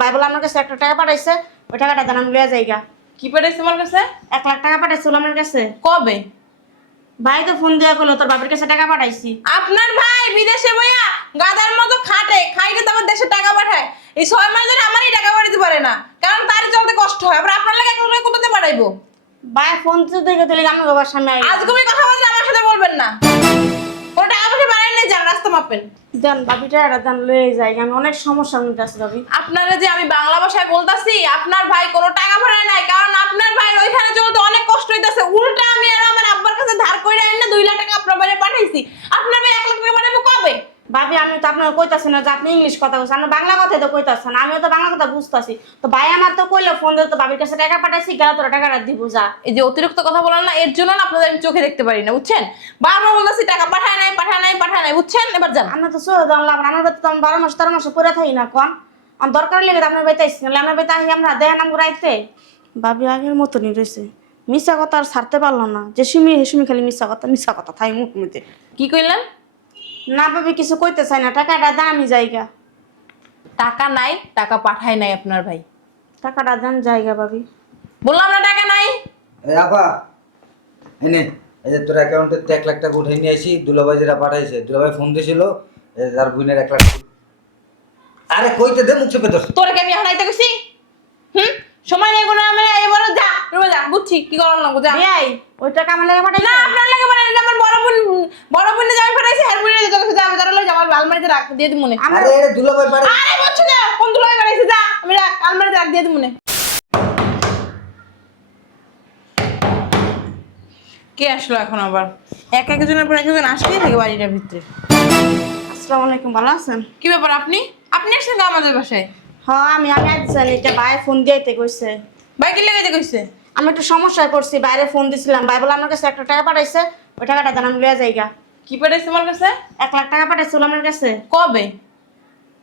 ভাই বলে আমার কাছে 1 লাখ টাকা পাঠাইছে, ওই টাকাটা দেন আমি লইয়া যাইগা। কি পাঠাইছে আমার কাছে? 1 লাখ টাকা পাঠাইছিল আমার কাছে। কবে? ভাই তো ফোন দিয়া কইলো তোর বাবার কাছে টাকা পাঠাইছি। আপনার ভাই বিদেশে বইয়া গাদার মতো খাটে, খাইতে তো আমার দেশে টাকা পাঠায়। এই 6 মাস ধরে আমারই টাকা পাঠাতে পারে না, কারণ তার চলতে কষ্ট হয়। আবার আপনার লাগে 1 লাখ টাকা কোথাতে পাঠাইবো? ভাই ফোন তো দেখে তুই আমি বাবার সামনে আই। আজ তুমি কথা বললে আমার সাথে বলবেন না। কোনো টাকা পয়সা বাড়াই নিয়ে যান, রাস্তা মাপেন। দেন বাবি টাকাটা দেন লইয়া যাইগা, আমি অনেক সমস্যার মধ্যে আছি ভাবি। আপনারা যে আমি বাংলা ভাষায় বলতাছি, আপনার ভাই কোনো টাকা পাঠায় নাই, কারণ আপনার ভাই ওইখানে চলতে অনেক কষ্ট হইতাছে। উল্টা আমি আর আমার আব্বার কাছে ধার করে এনে 2 লাখ টাকা আপনার বাইরে পাঠাইছি। আপনার ভাই 1 লাখ টাকা পাঠাবো কবে? ভাবি আমি তো আপনার কইতাছি না যে আপনি ইংলিশ কথা বলছেন, আপনি বাংলা কথাই তো কইতাছেন, আমিও তো বাংলা কথা বুঝতাছি। তো ভাই আমার তো কইলো ফোন দিয়ে তো বাবির কাছে টাকা পাঠাইছি, গেল তোর টাকাটা দিব যা। এই যে অতিরিক্ত কথা বলেন না, এর জন্য না আপনাদের আমি চোখে দেখতে পারি না, বুঝছেন? বারবার বলতেছি টাকা পাঠায় নাই, পাঠায় নাই, পাঠায় নাই, বুঝছেন? এবার যান। আমরা তো চলে জানলাম, আমার বাড়িতে তো আমি 12 মাস 13 মাসে পরে থাকি না কোন। আমার দরকার লেগে আপনার বাড়িতে আইসি, নাহলে আমার বাড়িতে আহি আমরা দেয় নাম রাইতে। ভাবি আগের মতনই রয়েছে, মিশা কথা আর ছাড়তে পারলাম না। যে সুমি হেসুমি খালি মিশা কথা থাই মুখ মিতে। কি কইলেন? না ভাবি কিছু কইতে চাই না, টাকাটা দেন আমি যাইগা। টাকা নাই, টাকা পাঠায় নাই আপনার ভাই। টাকাটা দেন যাইগা ভাবি। বললাম না টাকা নাই। এই আপা এনে এই যে তোর অ্যাকাউন্টে 1 লাখ টাকা উঠাই নিয়ে আসি, দুলাভাই যেটা পাঠাইছে, দুলাভাই ফোন দিয়েছিল তার বোনের 1 লাখ। আরে কইতে দে, মুখ চেপে ধর। তোরে কি আমি এখন আইতে কইছি? সময় নেই কোনো, আমি এবার যা রুমে যা, বুঝছি কি করার লাগবো, যা। এই ওই টাকা আমার লাগে পাঠাইছে না আপনার লাগে মানে এটা আমার বড় বোন জামাই পাঠাইছে, আর বোনের যেটা কাছে যাবে তারা লই আমার আলমারিতে রাখ দিয়ে দিই মনে। আরে দুলাভাই পাঠাই। আরে বুঝছ না কোন দুলাই পাঠাইছে, যা আমি রাখ আলমারিতে রাখ দিয়ে দিই মনে। কে আসলো এখন আবার? একজনের পর একজন আসতেই থাকে বাড়িটার ভিতরে। আসসালামু আলাইকুম, ভালো আছেন? কি ব্যাপার, আপনি আপনি আসছেন তো আমাদের বাসায়? হ্যাঁ আমি আসছেন, এটা ভাই ফোন দিয়েতে কইছে। ভাই কি লাগাইতে কইছে? আমি একটু সমস্যায় পড়ছি, বাইরে ফোন দিছিলাম, ভাই বলে আমার কাছে 1 লাখ টাকা পাঠাইছে, ওই টাকাটা দেন আমি লইয়া যাইগা। কি পাঠাইছে আমার কাছে? 1 লাখ টাকা পাঠাইছিল আমার কাছে। কবে?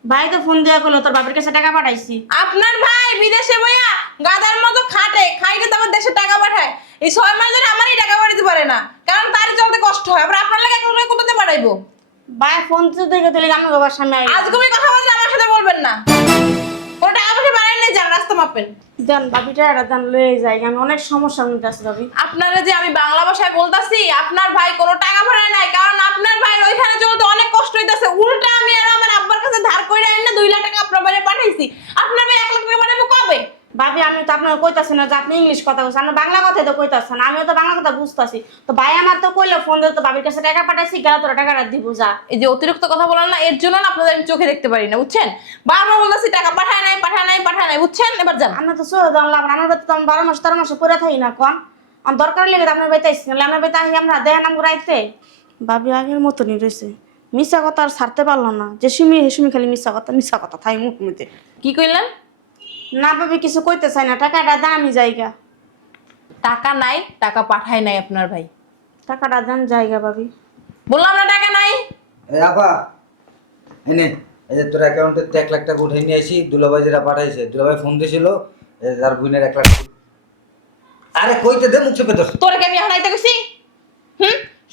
ভাই তো ফোন দিয়া কইলো তোর বাবার কাছে টাকা পাঠাইছি। আপনার ভাই বিদেশে বইয়া গাদার মতো খাটে, খাইতে তো আমার দেশে টাকা পাঠায়। এই 6 মাস ধরে আমারই টাকা পাঠাতে পারে না, কারণ তার চলতে কষ্ট হয়। আবার আপনার লাগে 1 লাখ টাকা কোথাতে পাঠাইবো? ভাই ফোন তো দেখে তুই আমি বাবার সামনে আই। আজ তুমি কথা বললে আমার সাথে বলবেন না। কোনো টাকা পয়সা বাড়াই নিয়ে যান, রাস্তা মাপেন। দেন বাবি টাকাটা দেন লইয়া যাইগা, আমি অনেক সমস্যার মধ্যে আছি ভাবি। আপনারা যে আমি বাংলা ভাষায় বলতাছি, আপনার ভাই কোনো টাকা পাঠায় নাই, কারণ আপনার ভাই ওইখানে চলতে অনেক কষ্ট হইতাছে। উল্টা আমি আর আমার আব্বার কাছে ধার করে এনে 2 লাখ টাকা আপনার বাইরে পাঠাইছি। আপনার ভাই 1 লাখ টাকা পাঠাবো কবে? ভাবি আমি তো আপনার কইতাছি না যে আপনি ইংলিশ কথা বলছেন, আপনি বাংলা কথাই তো কইতাছেন, আমিও তো বাংলা কথা বুঝতাছি। তো ভাই আমার তো কইলো ফোন দিয়ে তো বাবির কাছে টাকা পাঠাইছি, গেল তোর টাকাটা দিব যা। এই যে অতিরিক্ত কথা বলেন না, এর জন্য না আপনাদের আমি চোখে দেখতে পারি না, বুঝছেন? বারবার বলতেছি টাকা পাঠায় নাই, পাঠায় নাই, পাঠায় নাই, বুঝছেন? এবার যান। আমরা তো চলে জানলাম, আমার বাড়িতে তো আমি 12 মাস 13 মাসে পরে থাকি না কোন। আমার দরকার লেগে আপনার বাড়িতে আইসি, নাহলে আমার বাড়িতে আহি আমরা দেয় নাম রাইতে। ভাবি আগের মতনই রয়েছে, মিশা কথা আর ছাড়তে পারলাম না। যে সুমি হেসুমি খালি মিশা কথা থাই মুখ মিতে। কি কইলেন? না ভাবি কিছু কইতে চাই না, টাকাটা দেন আমি যাইগা। টাকা নাই, টাকা পাঠায় নাই আপনার ভাই। টাকাটা দেন যাইগা ভাবি। বললাম না টাকা নাই। এই আপা এনে এই যে তোর অ্যাকাউন্টে 1 লাখ টাকা উঠাই নিয়ে আসি, দুলাভাই যেটা পাঠাইছে, দুলাভাই ফোন দিয়েছিল তার বোনের 1 লাখ। আরে কইতে দে, মুখ চেপে ধর। তোরে কি আমি এখন আইতে কইছি?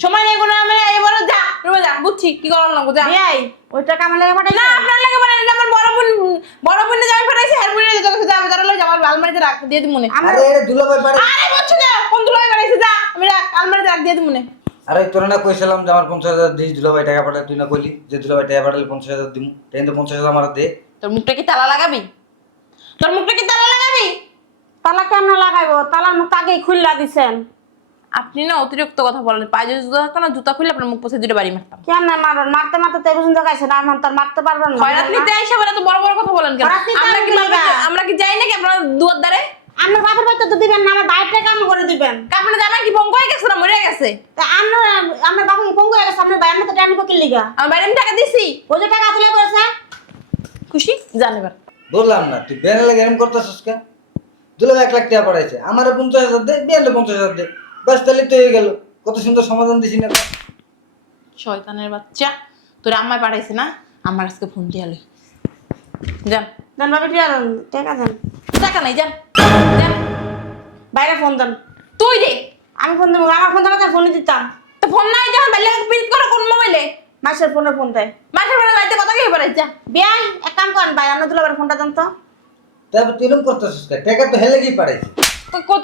সময় নেই কোনো, আমি এবার যা রুমে যা, বুঝছি কি করার লাগবো, যা। এই ওই টাকা আমার লাগে পাঠাইছে। না আপনার লাগে মানে এটা আমার বড় বোন জামাই পাঠাইছে, আর বোনের যেটা কাছে যাবে তারা লই আমার আলমারিতে রাখ দিয়ে দিই মনে। আরে দুলাভাই পাঠাই। আরে বুঝছ না কোন দুলাই পাঠাইছে, যা আমি রাখ আলমারিতে রাখ দিয়ে দিই মনে। আরে তোরা না কইছিলাম যে আমার 50,000 দিস, দুলাভাই টাকা পাঠাই, তুই না কইলি যে দুলাভাই টাকা পাঠালে 50,000 দিমু, তাই তো 50,000 আমার দে। তোর মুখটা কি তালা লাগাবি? তোর মুখটা কি তালা লাগাবি? তালা কেমন লাগাইবো? তালার মুখ আগেই খুললা দিছেন। আপনি না অতিরিক্ত কথা বলেন। পায়ে যদি জুতা থাকতো না, জুতা খুলে আপনার মুখ পথে 2টা বাড়ি মারতাম। কেমন মারন? মারতে মারতে তো পর্যন্ত গাইছে না, আমার তার মারতে পারবেন না। খয়রাতনিতে আইসা বলে তো বড় বড় কথা বলেন কেন? আমরা কি যাই নাকি আপনার দুয়ার দ্বারে? আমার বাপের বাচ্চা তো দিবেন না, আমার বাইরটা কাম করে দিবেন। আপনার জামাই কি পঙ্গু হয়ে গেছে না মরে গেছে? তা আমার বাবা কি পঙ্গু হয়ে গেছে, আপনার বাইরের মতো টানি পকেট লিগা। আমার বাইরে আমি টাকা দিছি, ওই যে টাকা তুলে করেছে। খুশি জান এবার। বললাম না তুই বেনে লাগে এরকম করতেছিস কে? দুলাভাই 1 লাখ টাকা পাঠাইছে, আমার 50,000 দে, বেনে 50,000 দে, বাস তাহলে তো হয়ে গেল। কত সুন্দর সমাধান দিছি না? শয়তানের বাচ্চা, তোর আম্মায় পাঠাইছে না, আমার আজকে ফোন দিয়া লই। যান দেন বাবা টিয়া দেন, টাকা দেন। টাকা নাই, যান যান। বাইরে ফোন দেন। তুই দে। আমি ফোন দেবো, আমার ফোন দেওয়া ফোনই দিতাম। তো ফোন নাই যখন বাইলে পিট করো কোন মোবাইলে? মাসের ফোনে ফোন দেয়। মাঠের বেলা বাড়িতে কথা কে পাঠাইছে? বিয়াই এক কাম করেন ভাই, আমরা দুলাবার ফোনটা দেন তো। তারপর তুই এরকম করতেছিস কে? টাকা তো হেলে গিয়ে পাঠাইছে।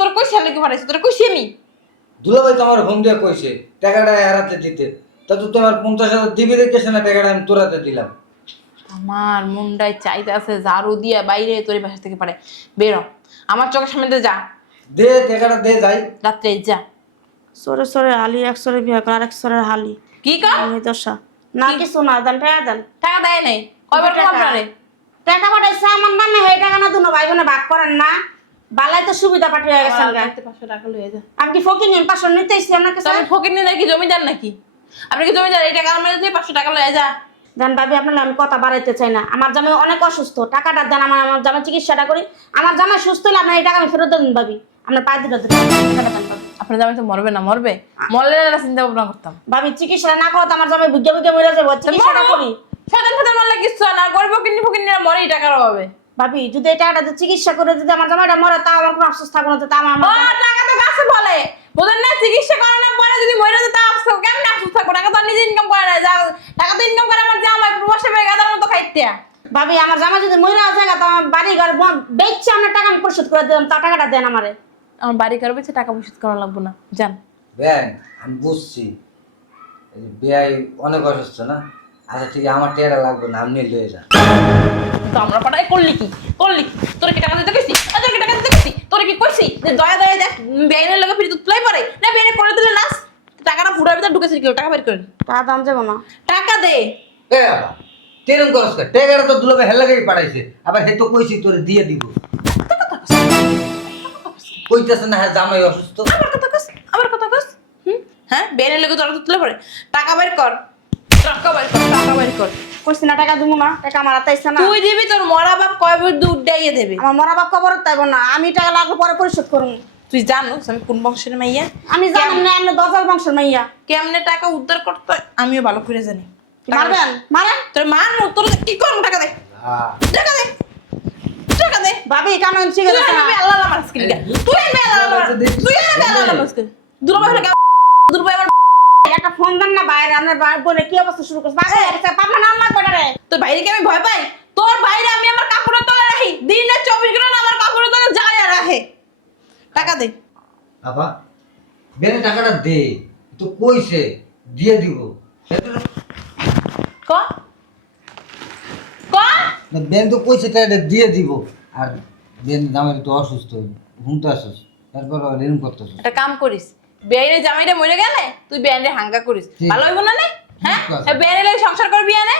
তোর কই ছেলে কি পাঠাইছে তোর কইছি আমি দুলাভাই তো আমার ফোন দিয়ে কইছে টাকাটা হারাতে দিতে। তা তো তোমার 50,000 দিবি দেখেছে না, টাকাটা আমি তোর হাতে দিলাম। আমার মুন্ডায় চাইতে আছে ঝাড়ু দিয়া বাইরে তোর এই বাসা থেকে পারে বেরো আমার চোখের সামনে দিয়ে যা দে টাকাটা দে যাই। রাত্রে যা সরে সরে হালি, এক সরে বিয়া করে আরেক সরে হালি। কি কর এই দশা না কিছু না, দেন টাকা দেন। টাকা দেয় নাই কয়বার টাকা? আপনারে টাকা পাঠাইছে আমার নামে, এই টাকা না দুনো ভাই বোনে ভাগ করেন না। বালাই তো সুবিধা পাঠিয়ে গেছেন গা। 500 টাকা লয়ে যা আমি কি ফকির নিন 500 নিতেইছি আপনাকে তো আমি ফকির নি নাকি জমিদার নাকি আপনি কি জমিদার এই টাকা আমার দিয়ে 500 টাকা লয়ে যা দেন ভাবি, আপনার আমি কথা বাড়াইতে চাই না। আমার জামাই অনেক অসুস্থ, টাকাটা দেন। আমার জামাই চিকিৎসাটা করি। আমার জামাই সুস্থ হলে আপনার এই টাকা আমি ফেরত দেন ভাবি। আপনার পায়ে দিতে টাকাটা দেন ভাবি। আপনার জামাই তো মরবে না মরবে মরলে না চিন্তা ভাবনা করতাম ভাবি চিকিৎসা না করো তো আমার জামাই বুঝে বুঝে মরে যাবো। চিকিৎসাটা করি শয়তান ফেতান মারলে কিছু হয় না গরিব ফকিন্নিরা মরে এই টাকার অভাবে ভাবি। যদি এই টাকাটা দিয়ে চিকিৎসা করে যদি আমার জামাইটা মরে, তাও আমার কোনো আফসোস থাকবো না। তো তা আমার ও টাকা তো গাছে বলে বুঝেন না চিকিৎসা করে না পরে যদি মরে যেত তাও আফসোস কেমন আফসোস থাকবো টাকা তো আর নিজে ইনকাম করে না টাকা তো ইনকাম করে আমার জামাই প্রবাসে বেড়ে গাদার মতো খাইতে ভাবি আমার জামাই যদি মরে যায় তো আমার বাড়ি ঘর বেচছে আপনার টাকা আমি পরিশোধ করে দিলাম। তা টাকাটা দেন আমারে। আমার বাড়ি কারো বেছে টাকা পরিশোধ করা লাগবো না জান ব্যাং আমি বুঝছি এই যে বেয়াই অনেক অসুস্থ না। আচ্ছা ঠিক আছে, আমার টাকা লাগবে না, আপনি লয়ে যান। তো আমরা পাঠাই করলি কি তোর কি টাকা দিতে কইছি তোর কি টাকা দিতে কইছি তোর কি কইছি যে দয়া দয়া দেখ বেআইনের লগে ফিরে তুই পরে না বেআইনে করে দিলে নাস টাকাটা পুরার ভিতর ঢুকেছে কি টাকা বের করে টাকা দাম যাবো না। টাকা দে এ বাবা তেরম করস কে? টাকাটা তো দুলাভাই হেলে গিয়ে পাঠাইছে, আবার হে তো কইছি তোরে দিয়ে দিব। কইতাছে না হ্যাঁ জামাই অসুস্থ। আমার কথা কস হ্যাঁ বেআইনের লগে তোরা তুলে পরে টাকা বের কর টাকা বের কর কইছি না টাকা দিব না, টাকা আমার হাতে আইছে না। তুই দিবি তোর মরা বাপ কয় বছর দুধ ডাইয়ে দেবে আমার মরা বাপ কবর তাইব না, আমি টাকা লাগলে পরে পরিশোধ করুন। তুই জানোস আমি কোন বংশের মাইয়া আমি জানি না আপনি 10 বংশের মাইয়া। কেমনে টাকা উদ্ধার করতে হয় আমিও ভালো করে জানি মারবেন মারেন। তোর মান তোর কি করবো টাকা দে হ্যাঁ টাকা দে টাকা দে ভাবি কামন ঠিক তুই আছে না। আমি আল্লাহ আমার স্কিল তুই আমি আল্লাহ আমার স্কিল দুর্বল হলে দুর্বল আমার একটা ফোন দেন না বাইরে, আপনার বলে কি অবস্থা শুরু করছে। বাইরে পাবনা নাম লাগবে না রে। তোর বাইরে আমি ভয় পাই তোর বাইরে আমি আমার কাপড়ের তলে রাখি দিনে 24 ঘন্টা আমার কাপড়ের তলে যায় রাখে টাকা দে বাবা বেনে টাকাটা দে, তো কইছে দিয়ে দিব। ক ক না বেন তো কইছে টাকাটা দিয়ে দিব। আর বেন জামাই তো অসুস্থ, ঘুমতে আসছ, তারপর ঋণ করতেছ। একটা কাম করিস বেআইনের জামাইটা মরে গেলে তুই বেআইনের হাঙ্গা করিস ঠিক। ভালো হইব না নে হ্যাঁ ঠিক আছে। বেআইনের লাগে সংসার করবি না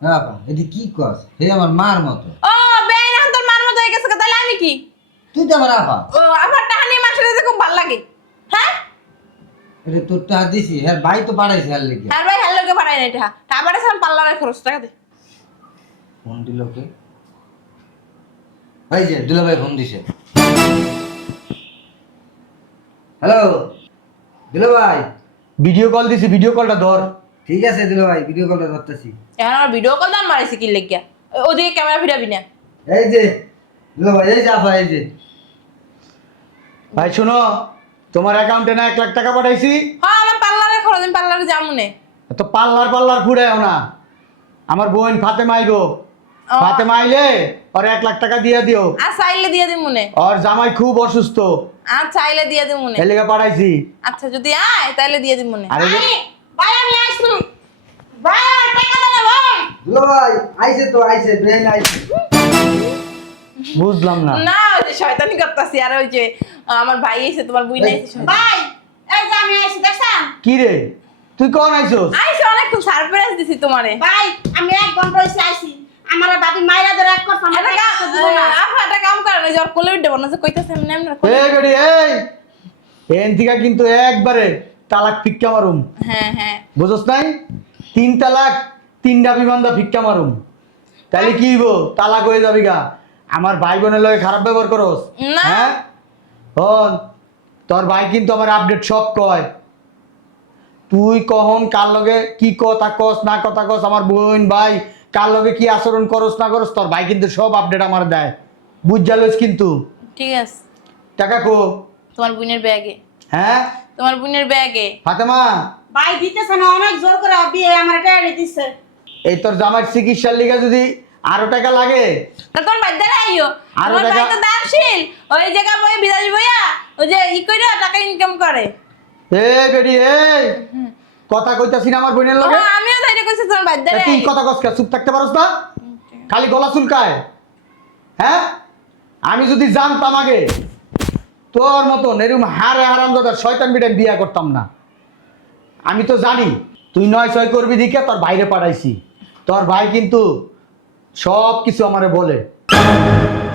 হ্যাঁ বাবা এটি কি কস? হে আমার মার মতো। ও বেআইন এখন তোর মান মতো হয়ে গেছে তাহলে আমি কি তুই তো আমার আপা। ও আমার টাকা নিয়ে মানুষের কাছে খুব ভালো লাগে হ্যাঁ এটা তোর টাকা দিছি, হ্যাঁ ভাই তো পাঠাইছে আর লিখে। হ্যাঁ ভাই হ্যালো কে পাঠাই না এটা টাকা পাঠাইছিলাম পার্লারের খরচ টাকা দে ফোন দিল কে? ভাই যে দুলাভাই ফোন দিছে। হ্যালো দুলাভাই। ভিডিও কল দিছি, ভিডিও কলটা ধর। ঠিক আছে দুলাভাই, ভিডিও কলটা ধরতেছি। এখন আমার ভিডিও কল দান মারিছি কি লেগিয়া ওদিকে ক্যামেরা ফিরাবি না এই যে দুলাভাই, এই যে আপা, এই যে। ভাই শোনো, তোমার অ্যাকাউন্টে না 1 লাখ টাকা পাঠাইছি। হ্যাঁ আমার পার্লারের খরচ আমি পার্লারে যাবো না তো পাল্লার ফুড়াও না। আমার বোন ফাতেমা আইবো, ও। ফাতেমা আইলে ওর 1 লাখ টাকা দিয়ে দিও। আর চাইলে দিয়ে দিই মনে ওর জামাই খুব অসুস্থ, আর চাইলে দিয়ে দিই মনে এর লেগে পাঠাইছি। আচ্ছা যদি আয় তাহলে দিয়ে দিই মনে আরে ভাই আমি আসছি। ভাই টাকা দেন ভাই। দুলাভাই আইছে তো, আইছে ব্রেন আইছে। বুঝলাম না। না ওই যে শয়তানি করতাছি আর ওই যে আমার ভাই এসে তোমার বুই নাই এসে ভাই এই যে আমি আসছি দেখছেন। কি রে তুই কোন আইছস? আইসে অনেকক্ষণ সারপ্রাইজ দিছি তোমারে ভাই আমি 1 ঘন্টা হইছে আইছি। আমার বাবি মাইরা ধরে এক কথা আমার টাকা তো দিব না। একটা কাম করেন ওই যে ওর কোলে উঠে বলনা যে কইতাছেন না আমরা এই বেডি এই এন থেকে কিন্তু একবারে তালাক ফিক্কা মারুম, হ্যাঁ হ্যাঁ বুঝছস নাই? 3 তালাক 3টা বিমানদা ফিক্কা মারুম, তাইলে কি হইব? তালাক হয়ে যাবি গা। আমার ভাই বোনের লগে খারাপ ব্যবহার করস না। হ্যাঁ হন, তোর ভাই কিন্তু আমার আপডেট সব কয়। তুই কখন কার লগে কি কথা কস না কথা কস, আমার বোন ভাই কার লগে কি আচরণ করস না করস, তোর ভাই কিন্তু সব আপডেট আমার দেয়। বুঝ জালোস কিন্তু। ঠিক আছে টাকা কো? তোমার বোনের ব্যাগে হ্যাঁ তোমার বোনের ব্যাগে ফাতেমা, ভাই দিতেছে না, অনেক জোর করে বিয়ে আমার টাকা দিতেছে। এই তোর জামাই চিকিৎসার লিগে যদি আরো টাকা লাগে? তা তোর ভাই দ্বারা আইও আরো তোমার ভাই টাকা- তো দামশীল ওই জায়গা বই বিদেশ বইয়া ওই যে কইরা টাকা ইনকাম করে। এই বেডি এই কথা কইতাছি না আমার বোনের লগে? হ্যাঁ, আমিও তাই কইছি তোমার ভাই দ্বারা তুই কথা কস কে? চুপ থাকতে পারস না? খালি গলা চুলকায়। হ্যাঁ, আমি যদি জানতাম আগে তোর মতন এরকম হারে হারামজাদা শয়তান বিটাই বিয়া করতাম না। আমি তো জানি তুই 9-6 করবি দিকে তোর বাইরে পাঠাইছি। তোর ভাই কিন্তু সব কিছু আমারে বলে।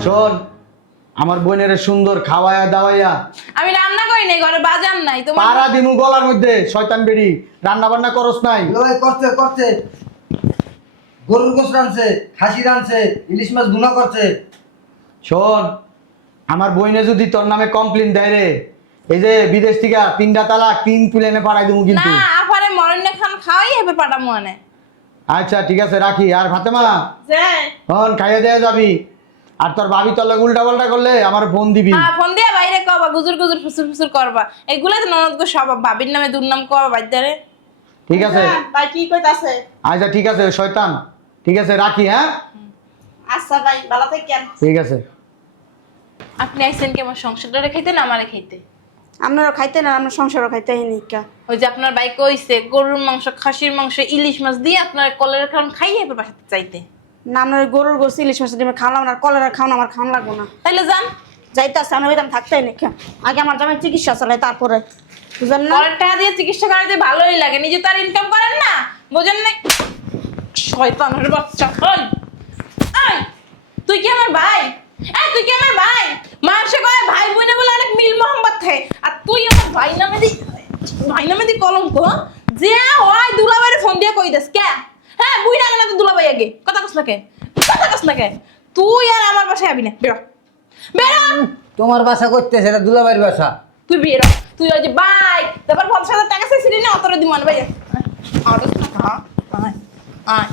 শোন, আমার বোনের সুন্দর খাওয়ায়া দাওয়াইয়া আমি রান্না করি নাই, ঘরে বাজার নাই তোমার। পাড়া দিমু গলার মধ্যে। শয়তান বেড়ি, রান্না বান্না করস নাই? দুলাভাই করছে করছে, গরুর গোশ রানছে, খাসি রানছে, ইলিশ মাছ ভুনা করছে। শোন, আমার বইনে যদি তোর নামে কমপ্লেন দেয় রে, এই যে বিদেশ থেকে 3টা তালাক 3 প্লেনে পাঠাই দেবো কিন্তু। না আফারে মরণে খান খাওয়াই হবে পাটা মনে। আচ্ছা ঠিক আছে, রাখি। আর ফাতেমা, যে হন খাইয়ে দেয়া যাবি। আর তোর ভাবি তোর লাগে উল্টা পাল্টা করলে আমার ফোন দিবি। হ্যাঁ, ফোন দিয়া বাইরে কবা, গুজুর গুজুর ফুসুর ফুসুর করবা। এগুলা তো ননদ গো সব ভাবির নামে দুর্নাম করবা বাদ্দারে। ঠিক আছে? ভাই কি কইতাছে? আচ্ছা ঠিক আছে শয়তান, ঠিক আছে রাখি। হ্যাঁ আচ্ছা ভাই ভালো থাকেন। ঠিক আছে। আপনি আইছেন কি আমার সংসারটা খাইতে না আমারে খাইতে? আপনারা খাইতে না, আমরা সংসারও খাইতে হইনি কা। ওই যে আপনার ভাই কইছে গরুর মাংস, খাসির মাংস, ইলিশ মাছ দিয়ে আপনার কলের খাওয়ান খাইয়ে এবার বাসাতে চাইতে। না আপনার ওই গরুর গোস ইলিশ মাছ ডিমে খাওয়ালাম না, কলেরা খাওয়ানো আমার খাওয়ান লাগবো না। তাইলে যান। যাইতেছে আমরা ওইরকম থাকতেই নি কা। আগে আমার জামাই চিকিৎসা চালাই তারপরে, বুঝলেন না? কলের টাকা দিয়ে চিকিৎসা করাতে ভালোই লাগে, নিজে তো আর ইনকাম করেন না, বোঝেন না? শয়তানের বাচ্চা। ওই এই, তুই কি আমার ভাই? এই তুই কি আমার ভাই? মানুষে কয় ভাই বোনে বলে অনেক মিল মোহাম্মত থাকে, আর তুই আমার ভাই নামে দি কলঙ্ক। যে হয় দুলাভাইয়ের ফোন দিয়ে কই দেস কে? হ্যাঁ বুই না কেন তো দুলাভাই আগে কথা কস না কে? কথা কস না কে? তুই আর আমার বাসায় আবি না, বেরো বেরো। তোমার বাসা করতেছে, এটা দুলাভাইয়ের বাসা। তুই বেরো, তুই ওই যে ভাই তারপর 50,000 টাকা চাইছিলি না, অতরে দিমান ভাই। আর আয় আয়